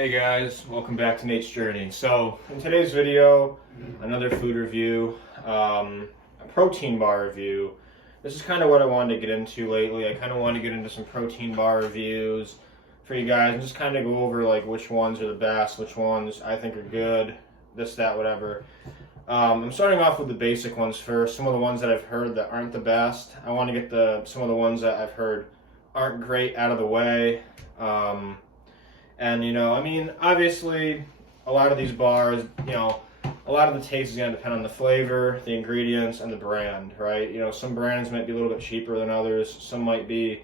Hey guys, welcome back to Nate's Journey. So, in today's video, another food review, a protein bar review. This is kind of what I wanted to get into lately. I kind of want to get into some protein bar reviews for you guys and just kind of go over like which ones are the best, which ones I think are good, this, that, whatever. I'm starting off with the basic ones first. Some of the ones that I've heard that aren't the best. I want to get some of the ones that I've heard aren't great out of the way. And, obviously, a lot of these bars, a lot of the taste is going to depend on the flavor, the ingredients, and the brand, right? Some brands might be a little bit cheaper than others. Some might be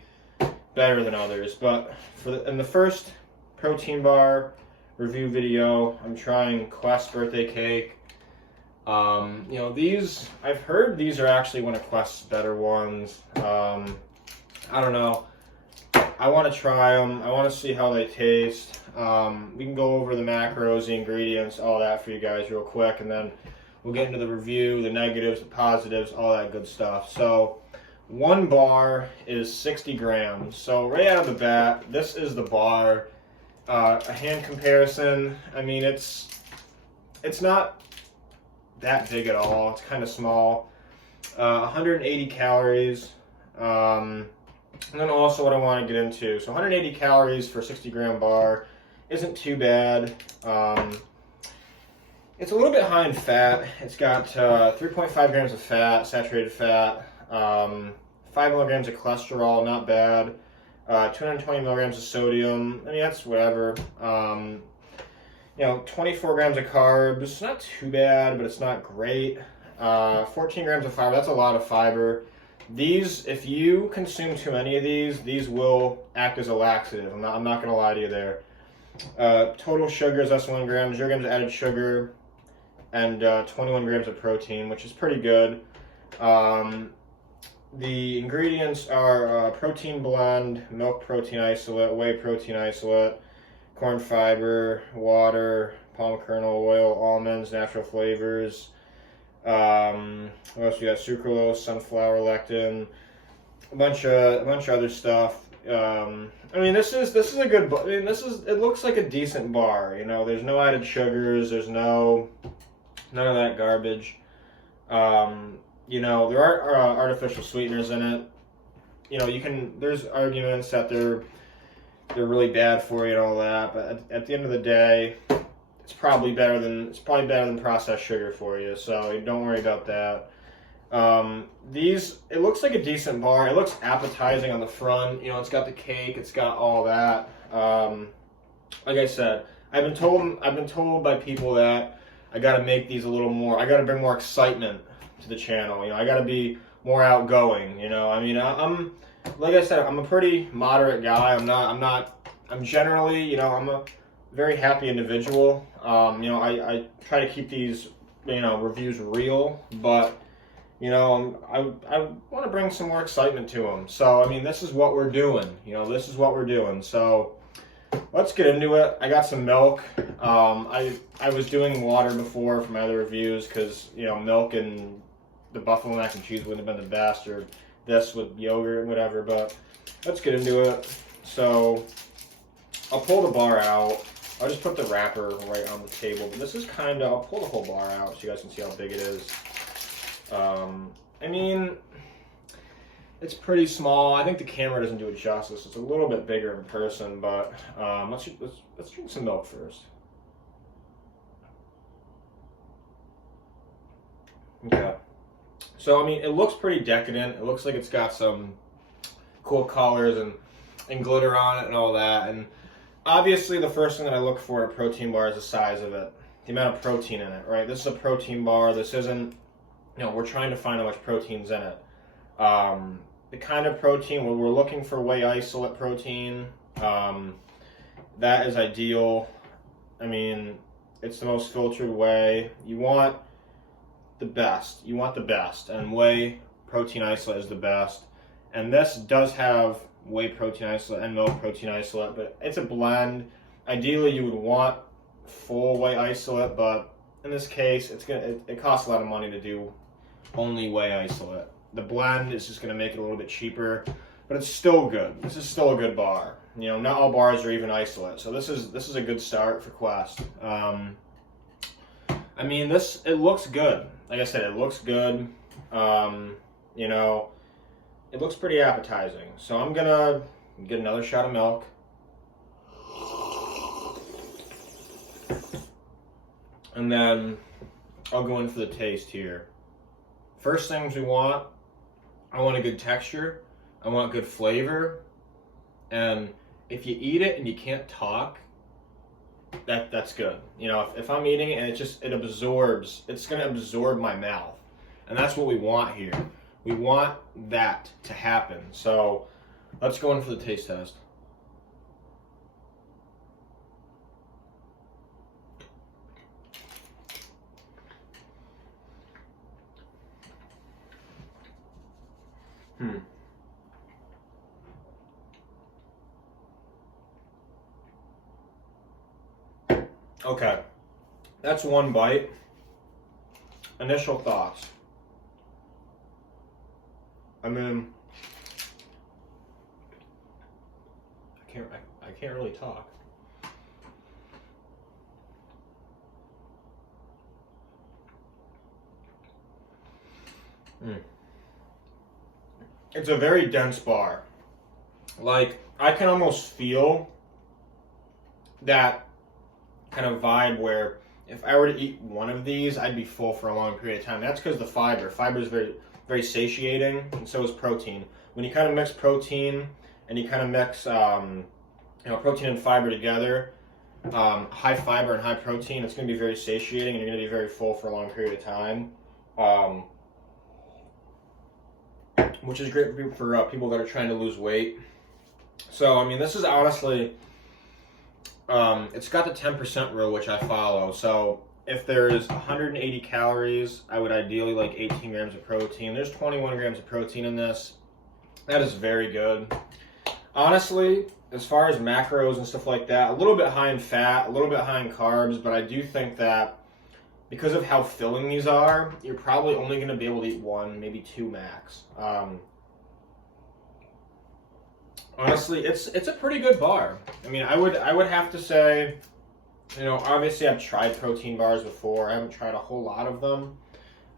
better than others. But in the first protein bar review video, I'm trying Quest birthday cake. These, I've heard these are actually one of Quest's better ones. I don't know. I want to try them. I want to see how they taste. We can go over the macros, the ingredients, all that for you guys real quick, and then we'll get into the review, the negatives, the positives, all that good stuff. So, one bar is 60 grams. So, right out of the bat, this is the bar. A hand comparison, I mean, it's not that big at all. It's kind of small. 180 calories. And then also what I want to get into. So 180 calories for a 60 gram bar isn't too bad. It's a little bit high in fat. It's got 3.5 grams of fat, saturated fat, 5 milligrams of cholesterol, not bad. 220 milligrams of sodium. I mean, that's whatever. 24 grams of carbs, not too bad, but it's not great. 14 grams of fiber, that's a lot of fiber. These, if you consume too many of these will act as a laxative. I'm not going to lie to you there. Total sugars, that's 1 gram. 0 grams of added sugar, and 21 grams of protein, which is pretty good. The ingredients are protein blend, milk protein isolate, whey protein isolate, corn fiber, water, palm kernel oil, almonds, natural flavors. What else we got? Sucralose, sunflower lectin, a bunch of other stuff. This is a good. It looks like a decent bar. There's no added sugars. There's none of that garbage. There are artificial sweeteners in it. There's arguments that they're really bad for you and all that, but at the end of the day, it's probably better than processed sugar for you, so don't worry about that. It looks like a decent bar. It looks appetizing on the front. It's got the cake. It's got all that. Like I said, I've been told by people that I got to make these a little more. I got to bring more excitement to the channel. I got to be more outgoing. I'm like I said, I'm a pretty moderate guy. I'm generally, I'm a very happy individual. I try to keep these, reviews real, but, I want to bring some more excitement to them. So, this is what we're doing. This is what we're doing. So, let's get into it. I got some milk. I was doing water before for my other reviews because, milk and the buffalo mac and cheese wouldn't have been the best, or this with yogurt and whatever, but let's get into it. So, I'll pull the bar out. I'll just put the wrapper right on the table. But this is I'll pull the whole bar out so you guys can see how big it is. It's pretty small. I think the camera doesn't do it justice. It's a little bit bigger in person, but let's drink some milk first. Okay. So, it looks pretty decadent. It looks like it's got some cool colors and glitter on it and all that. And obviously, the first thing that I look for in a protein bar is the size of it, the amount of protein in it, right? This is a protein bar. This isn't, we're trying to find how much protein's in it. The kind of protein, when we're looking for whey isolate protein, that is ideal. It's the most filtered whey. You want the best. And whey protein isolate is the best. And this does have whey protein isolate and milk protein isolate, but it's a blend. Ideally, you would want full whey isolate, but in this case, it costs a lot of money to do only whey isolate. The blend is just going to make it a little bit cheaper. but it's still good. This is still a good bar. You know, not all bars are even isolate, so this is a good start for Quest. I mean, it looks good. Like I said, it looks good. You know, it looks pretty appetizing. So I'm gonna get another shot of milk. And then I'll go in for the taste here. First things we want, I want a good texture. I want good flavor. And if you eat it and you can't talk, that's good. You know, if I'm eating it and it absorbs, it's going to absorb my mouth. And that's what we want here. We want that to happen. So let's go in for the taste test. Okay, that's one bite. Initial thoughts. I mean, I can't really talk. It's a very dense bar. Like, I can almost feel that kind of vibe where if I were to eat one of these, I'd be full for a long period of time. That's because the fiber. Fiber is very, very satiating, and so is protein. When you kind of mix protein and you kind of mix, protein and fiber together, high fiber and high protein, it's going to be very satiating, and you're going to be very full for a long period of time. Which is great for people that are trying to lose weight. So, I mean, this is honestly, it's got the 10% rule, which I follow. So, if there's 180 calories, I would ideally like 18 grams of protein. There's 21 grams of protein in this. That is very good. Honestly, as far as macros and stuff like that, a little bit high in fat, a little bit high in carbs, but I do think that because of how filling these are, you're probably only going to be able to eat one, maybe two max. Honestly, it's a pretty good bar. I mean, I would have to say, you know, obviously I've tried protein bars before. I haven't tried a whole lot of them.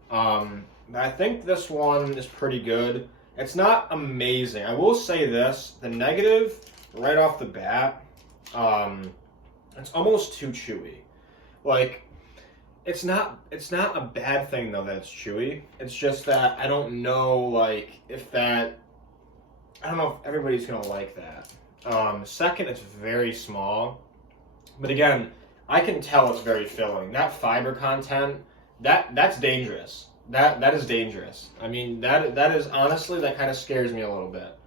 But I think this one is pretty good. It's not amazing. I will say this, the negative right off the bat, it's almost too chewy. Like, it's not a bad thing though that it's chewy. It's just that I don't know, like, I don't know if everybody's gonna like that. Second, it's very small. But again, I can tell it's very filling. That fiber content, that's dangerous. That is dangerous. I mean, that is honestly, that kind of scares me a little bit.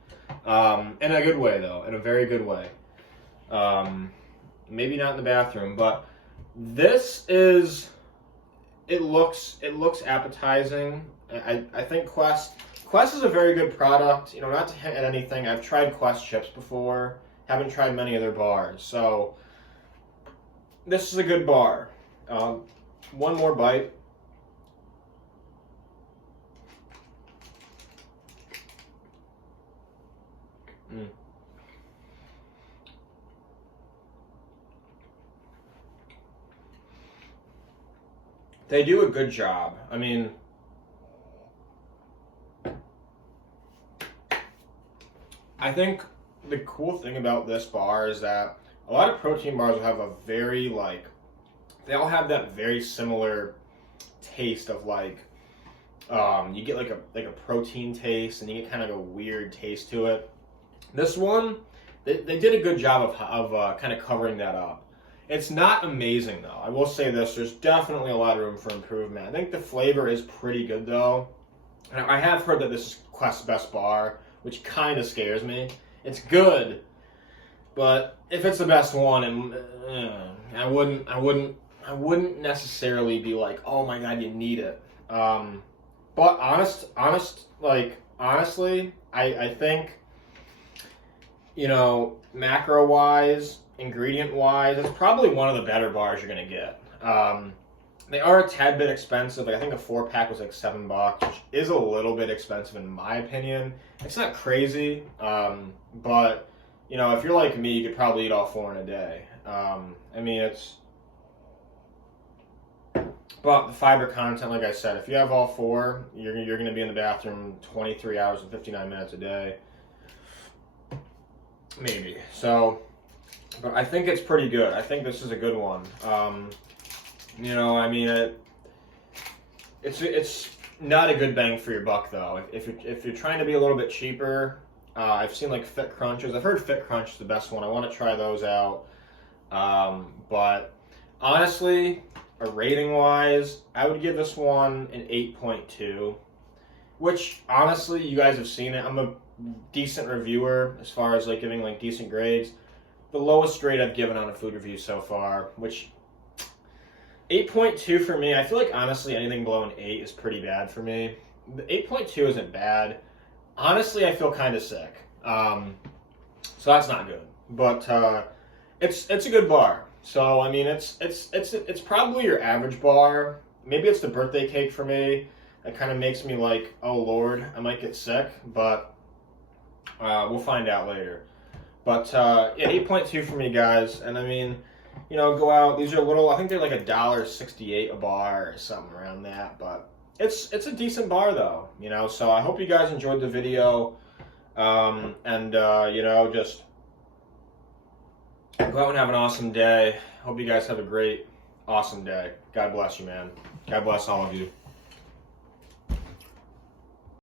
In a good way though, in a very good way. Maybe not in the bathroom, but this is, it looks appetizing. I think Quest is a very good product. You know, not to hint at anything, I've tried Quest chips before. Haven't tried many other bars. So, this is a good bar. One more bite. They do a good job. I mean, I think the cool thing about this bar is that a lot of protein bars will have a very, like, they all have that very similar taste of, like, you get like a protein taste and you get kind of a weird taste to it. This one, they did a good job of kind of covering that up. It's not amazing though. I will say this, there's definitely a lot of room for improvement. I think the flavor is pretty good though. And I have heard that this is Quest's best bar, which kind of scares me. It's good, but if it's the best one, I wouldn't necessarily be like, oh my god, you need it. But honestly, I think, you know, macro-wise, ingredient-wise, it's probably one of the better bars you're going to get. They are a tad bit expensive. Like I think a 4-pack was like $7, which is a little bit expensive in my opinion. It's not crazy, but you know, if you're like me, you could probably eat all 4 in a day. I mean, but the fiber content, like I said, if you have all 4, you're going to be in the bathroom 23 hours and 59 minutes a day, maybe. So, but I think it's pretty good. I think this is a good one. You know, I mean, it's not a good bang for your buck though. If you're trying to be a little bit cheaper, I've seen like Fit Crunches. I've heard Fit Crunch is the best one. I want to try those out. But honestly, a rating wise, I would give this one an 8.2. Which honestly, you guys have seen it. I'm a decent reviewer as far as like giving like decent grades. The lowest grade I've given on a food review so far, which 8.2 for me. I feel like honestly anything below an 8 is pretty bad for me. The 8.2 isn't bad. Honestly, I feel kind of sick. So that's not good. But it's a good bar. So I mean, it's probably your average bar. Maybe it's the birthday cake for me. That kind of makes me like, oh Lord, I might get sick. But we'll find out later. But yeah, 8.2 for me, guys. And I mean, you know, go out. These are little. I think they're like $1.68 a bar or something around that. But it's a decent bar though. You know, so I hope you guys enjoyed the video. You know, just go out and have an awesome day. Hope you guys have a great, awesome day. God bless you, man. God bless all of you.